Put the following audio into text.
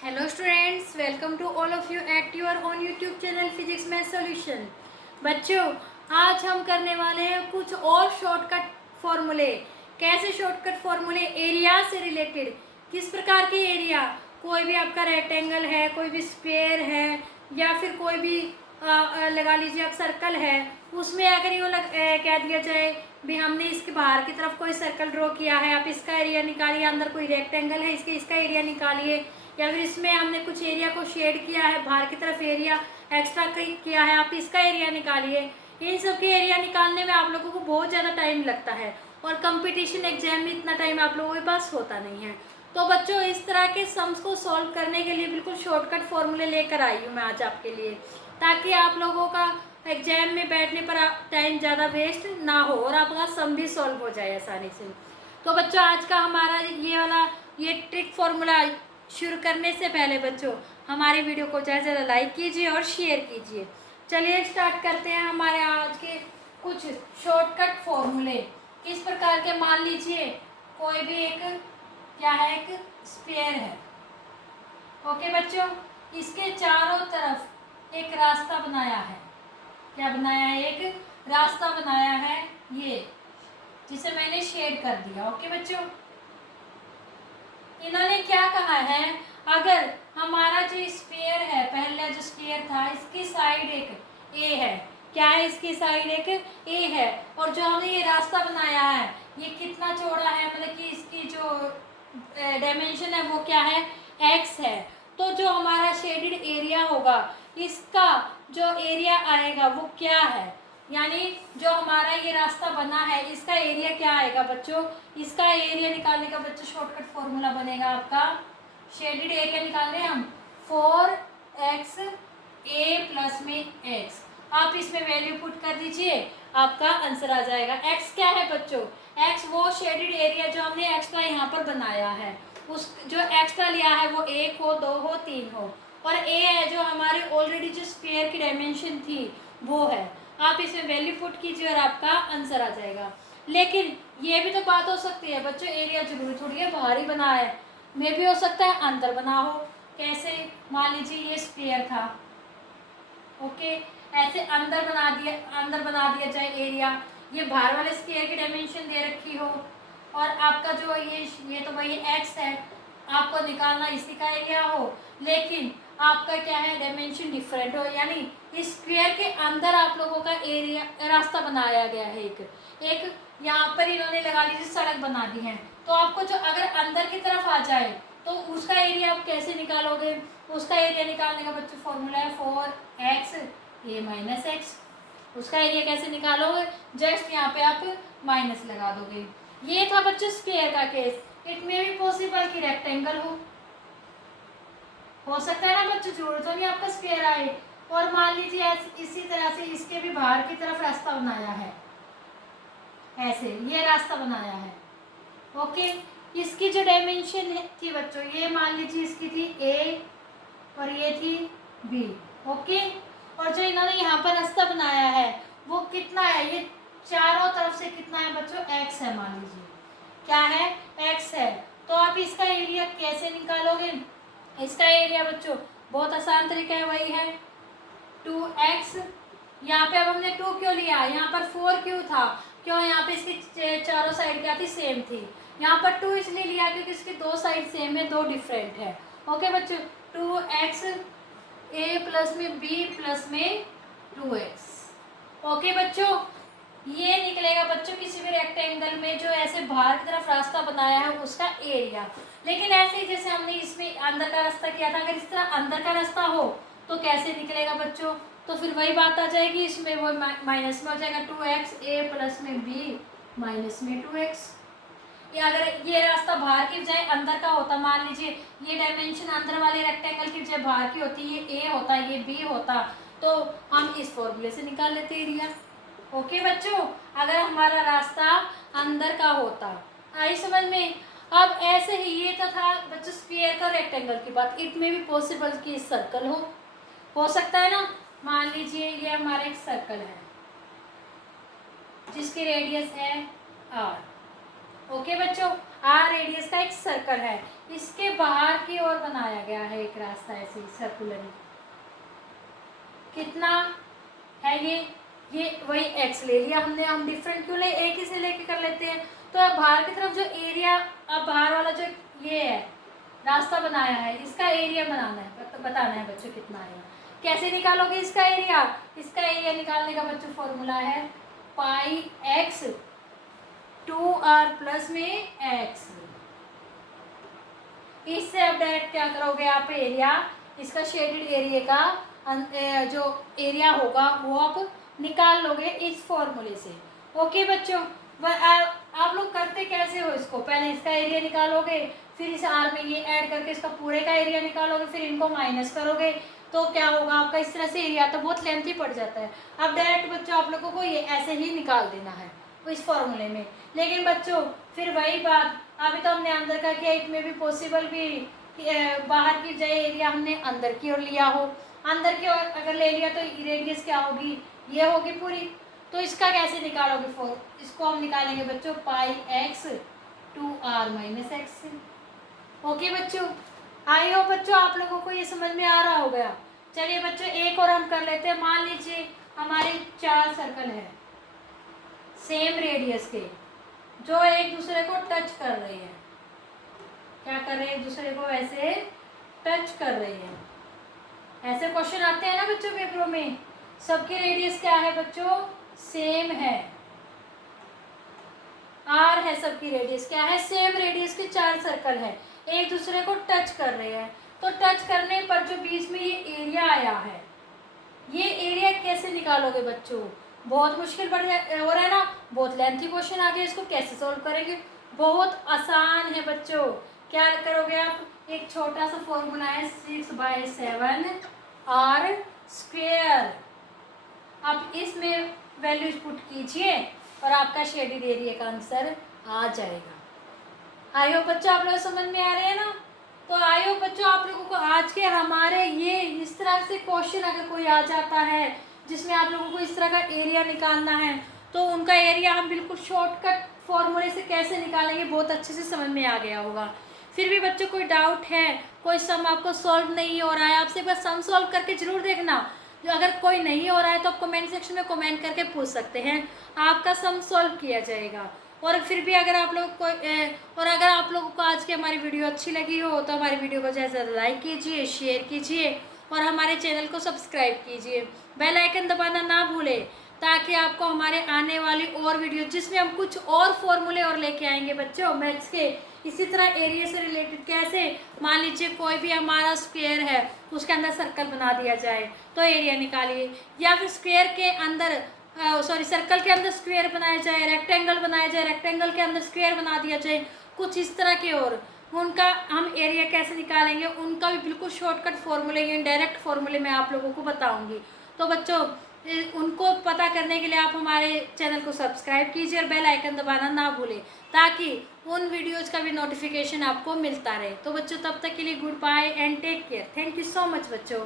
Hello students, welcome to all of you at your own YouTube channel physics math solution. बच्चों, आज हम करने वाले हैं कुछ और शॉर्टकट फॉर्मूले। कैसे शॉर्टकट फॉर्मूले? एरिया से रिलेटेड। किस प्रकार के एरिया? कोई भी आपका रेक्टेंगल है, कोई भी स्क्वायर है, या फिर कोई भी लगा लीजिए आप सर्कल है, उसमें अगर यूँ कह दिया जाए भी हमने इसके बाहर की तरफ कोई सर्कल ड्रॉ किया है, आप इसका एरिया निकालिए। अंदर कोई रेक्टेंगल है, इसका एरिया निकालिए। या फिर इसमें हमने कुछ एरिया को शेड किया है, बाहर की तरफ एरिया एक्स्ट्रा किया है, आप इसका एरिया निकालिए। इन सब के एरिया निकालने में आप लोगों को बहुत ज़्यादा टाइम लगता है और कंपटीशन एग्जाम में इतना टाइम आप लोगों के पास होता नहीं है। तो बच्चों, इस तरह के सम्स को सॉल्व करने के लिए बिल्कुल शॉर्टकट फॉर्मूले लेकर आई हूँ मैं आज आपके लिए, ताकि आप लोगों का एग्जाम में बैठने पर टाइम ज़्यादा वेस्ट ना हो और आपका सम भी सॉल्व हो जाए आसानी से। तो बच्चों, आज का हमारा ये ट्रिक फॉर्मूला शुरू करने से पहले बच्चों, हमारी वीडियो को ज़्यादा से ज़्यादा लाइक कीजिए और शेयर कीजिए। चलिए स्टार्ट करते हैं हमारे आज के कुछ शॉर्टकट फॉर्मूले। किस प्रकार के? मान लीजिए कोई भी एक क्या है, एक स्फीयर है। ओके बच्चों, इसके चारों तरफ एक रास्ता बनाया है। क्या बनाया है? एक रास्ता बनाया है, ये जिसे मैंने शेड कर दिया। ओके बच्चों, इन्होंने क्या कहा है, अगर हमारा जो स्फीयर है, पहले जो स्फीयर था, इसकी साइड एक ए है। क्या है? इसकी साइड एक ए है, और जो हमने ये रास्ता बनाया है, ये कितना चौड़ा है, मतलब कि इसकी जो डायमेंशन है वो क्या है? एक्स है। तो जो हमारा शेडेड एरिया होगा, इसका जो एरिया आएगा वो क्या है? यानी जो हमारा ये रास्ता बना है, इसका एरिया क्या आएगा बच्चों? इसका एरिया निकालने का बच्चों शॉर्टकट फॉर्मूला बनेगा आपका, शेडेड एरिया निकालने हम 4x a प्लस में x। आप इसमें वैल्यू पुट कर दीजिए, आपका आंसर आ जाएगा। x क्या है बच्चों? x वो शेडेड एरिया जो हमने एक्स्ट्रा यहाँ पर बनाया है, उस जो एक्स्ट्रा लिया है वो 1 हो, 2 हो, 3 हो, और a है जो हमारी ऑलरेडी जो स्क्वायर की डायमेंशन थी वो है। आप इसमें वैल्यू पुट कीजिए और आपका आंसर आ जाएगा। लेकिन ये भी तो बात हो सकती है बच्चों, एरिया जरूरी थोड़ी है बाहर ही बना है, में भी हो सकता है अंदर बना हो। कैसे? मान लीजिए ये स्क्वायर था, ओके, ऐसे अंदर बना दिया जाए एरिया। ये बाहर वाले स्क्वायर की डायमेंशन दे रखी हो, और आपका जो ये तो वही एक्स है, आपको निकालना इसी का एरिया हो, लेकिन आपका क्या है, डायमेंशन डिफरेंट हो। यानी इस स्क्वायर के अंदर आप लोगों का एरिया रास्ता बनाया गया है। एक यहाँ पर इन्होंने लगा लीजिए सड़क बना दी है, तो आपको जो अगर अंदर की तरफ आ जाए तो उसका एरिया आप कैसे निकालोगे? उसका एरिया निकालने का बच्चों फॉर्मूला है 4x a माइनस एक्स। उसका एरिया कैसे निकालोगे? जस्ट यहाँ पे आप माइनस लगा दोगे। ये था बच्चों स्क्वायर का केस। इट में भी पॉसिबल कि रेक्टेंगल हो सकता है ना बच्चों, जरूरत तो नहीं आपका स्क्वायर आए। और मान लीजिए इसी तरह से इसके भी बाहर की तरफ रास्ता बनाया है, ऐसे ये रास्ता बनाया है। ओके, इसकी जो डायमेंशन थी बच्चों, ये मान लीजिए इसकी थी ए और ये थी बी। ओके, और जो इन्होंने यहाँ पर रास्ता बनाया है वो कितना है? ये चारों तरफ से कितना है बच्चों? एक्स है, मान लीजिए क्या है? एक्स है। तो आप इसका एरिया कैसे निकालोगे? इसका एरिया बच्चों बहुत आसान तरीका है, वही है 2x। यहाँ पे अब हमने 2 क्यों लिया? यहाँ पर 4 क्यों था? क्यों? यहाँ पे इसकी चारों साइड क्या थी? सेम थी। यहाँ पर 2 इसलिए लिया क्योंकि इसकी दो साइड सेम है, दो डिफरेंट है। ओके बच्चों, 2x a प्लस में b प्लस में 2x। ओके बच्चों, ये निकलेगा बच्चों किसी भी रेक्टेंगल में जो ऐसे बाहर की तरफ रास्ता बनाया है उसका एरिया। लेकिन ऐसे ही जैसे हमने इसमें अंदर का रास्ता किया था, अगर इस तरह अंदर का रास्ता हो तो कैसे निकलेगा बच्चों? तो फिर वही बात आ जाएगी, इसमें वो माइनस में हो जाएगा 2x a प्लस में b माइनस में 2x। या अगर ये रास्ता बाहर की बजाय अंदर का होता, मान लीजिए ये डायमेंशन अंदर वाले रेक्टेंगल की बजाय बाहर की होती, ये a होता, ये b होता, तो हम इस फॉर्मूले से निकाल लेते एरिया। ओके बच्चों, अगर हमारा रास्ता अंदर का होता। आई समझ में? अब ऐसे ही ये तो था बच्चों स्फीयर का रेक्टेंगल की बात, इट में भी पॉसिबल कि सर्कल हो सकता है ना। मान लीजिए ये हमारा एक सर्कल है जिसकी रेडियस है r। ओके बच्चों, आर रेडियस का एक सर्कल है, इसके बाहर की ओर बनाया गया है एक रास्ता ऐसे सर्कुलर। कितना है ये वही एक्स ले लिया हमने। हम डिफरेंट क्यों ले, एक ही से लेके कर लेते हैं। तो अब बाहर की तरफ जो एरिया, अब बाहर वाला जो ये है रास्ता बनाया है, इसका एरिया बनाना है, बताना है बच्चों कितना आएगा। कैसे निकालोगे इसका एरिया? इसका एरिया निकालने का बच्चों फॉर्मूला है पाई एक्स 2r प्लस में एक्स। इससे अब डायरेक्ट क्या करोगे आप, एरिया इसका शेडेड एरिया का जो एरिया होगा वो आप निकाल लोगे इस फॉर्मूले से। ओके बच्चों, आप लोग करते कैसे हो इसको, पहले इसका एरिया निकालोगे, फिर इस आर में ये ऐड करके इसका पूरे का एरिया निकालोगे, फिर इनको माइनस करोगे, तो क्या होगा आपका इस तरह से एरिया, तो बहुत लेंथी पड़ जाता है। अब डायरेक्ट बच्चों आप लोगों को ये ऐसे ही निकाल देना है इस फॉर्मूले में। लेकिन बच्चों फिर वही बात, अभी तो हमने अंदर का किया, इसमें भी पॉसिबल भी बाहर की जाए एरिया हमने अंदर की ओर लिया हो, अंदर की ओर अगर ले लिया तो रेडियस क्या होगी, ये होगी पूरी। तो इसका कैसे निकालोगे, इसको हम निकालेंगे बच्चों pi x 2r minus x. Okay बच्चों, आई हो बच्चों आप लोगों को ये समझ में आ रहा हो गया। चलिए बच्चों एक और हम कर लेते हैं। मान लीजिए हमारे 4 सर्कल है सेम रेडियस के, जो एक दूसरे को टच कर रहे हैं। क्या कर रहे हैं, एक दूसरे को ऐसे टच कर रहे हैं। ऐसे क्वेश्चन आते हैं ना बच्चों पेपरों में। सबके रेडियस क्या है बच्चों, सेम है, आर है सबकी रेडियस, क्या है सेम रेडियस के 4 सर्कल है, एक दूसरे को टच कर रहे हैं। तो टच करने पर जो बीच में ये एरिया आया है, ये एरिया कैसे निकालोगे बच्चों, बहुत मुश्किल पड़ हो रहा है ना, बहुत लेंथी क्वेश्चन आ गया, इसको कैसे सॉल्व करेंगे, बहुत आसान है बच्चों। क्या करोगे आप, एक छोटा सा फॉर्मूला है 6/7 आर स्क्वेयर। अब इसमें वैल्यूज पुट कीजिए और आपका शेडेड एरिया का आंसर आ जाएगा। आई होप बच्चों आप लोग समझ में आ रहे हैं ना। तो आई होप बच्चों आप लोगों को आज के हमारे ये इस तरह से क्वेश्चन अगर कोई आ जाता है जिसमें आप लोगों को इस तरह का एरिया निकालना है, तो उनका एरिया हम बिल्कुल शॉर्टकट फॉर्मूले से कैसे निकालेंगे बहुत अच्छे से समझ में आ गया होगा। फिर भी बच्चों कोई डाउट है, कोई सम आपको सॉल्व नहीं हो रहा है, आपसे बस सम सॉल्व करके जरूर देखना। जो अगर कोई नहीं हो रहा है तो आप कमेंट सेक्शन में कमेंट करके पूछ सकते हैं, आपका सम सॉल्व किया जाएगा। और फिर भी अगर आप लोग को और अगर आप लोगों को आज की हमारी वीडियो अच्छी लगी हो तो हमारी वीडियो को ज़्यादा लाइक कीजिए, शेयर कीजिए और हमारे चैनल को सब्सक्राइब कीजिए। बेल आइकन दबाना ना भूलें ताकि आपको हमारे आने वाली और वीडियो जिसमें हम कुछ और फॉर्मूले और लेके आएंगे बच्चों मैथ्स के, इसी तरह एरिया से रिलेटेड। कैसे, मान लीजिए कोई भी हमारा स्क्वायर है उसके अंदर सर्कल बना दिया जाए तो एरिया निकालिए, या फिर स्क्वायर के अंदर सर्कल के अंदर स्क्वायर बनाया जाए, रेक्टेंगल बनाया जाए, रेक्टेंगल के अंदर स्क्वायर बना दिया जाए, कुछ इस तरह के। और उनका हम एरिया कैसे निकालेंगे उनका भी बिल्कुल शॉर्टकट फॉर्मूले या डायरेक्ट फॉर्मूले मैं आप लोगों को बताऊंगी। तो बच्चों उनको पता करने के लिए आप हमारे चैनल को सब्सक्राइब कीजिए और बेल आइकन दबाना ना भूलें ताकि उन वीडियोज़ का भी नोटिफिकेशन आपको मिलता रहे। तो बच्चों तब तक के लिए good bye and take care. Thank you so much बच्चों।